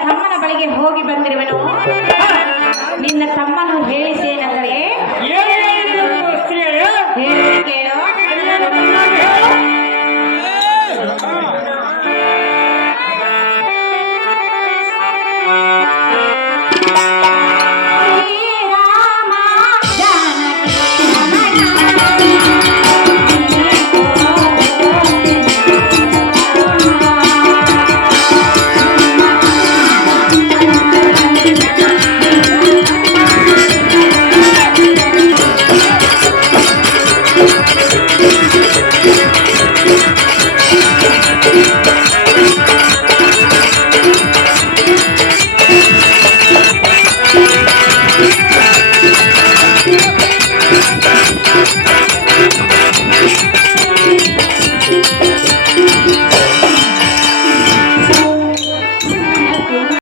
ತಮ್ಮನ ಬಳಿಗೆ ಹೋಗಿ ಬಂದಿರುವೆನು. ನಿನ್ನ ತಮ್ಮನು ಏನು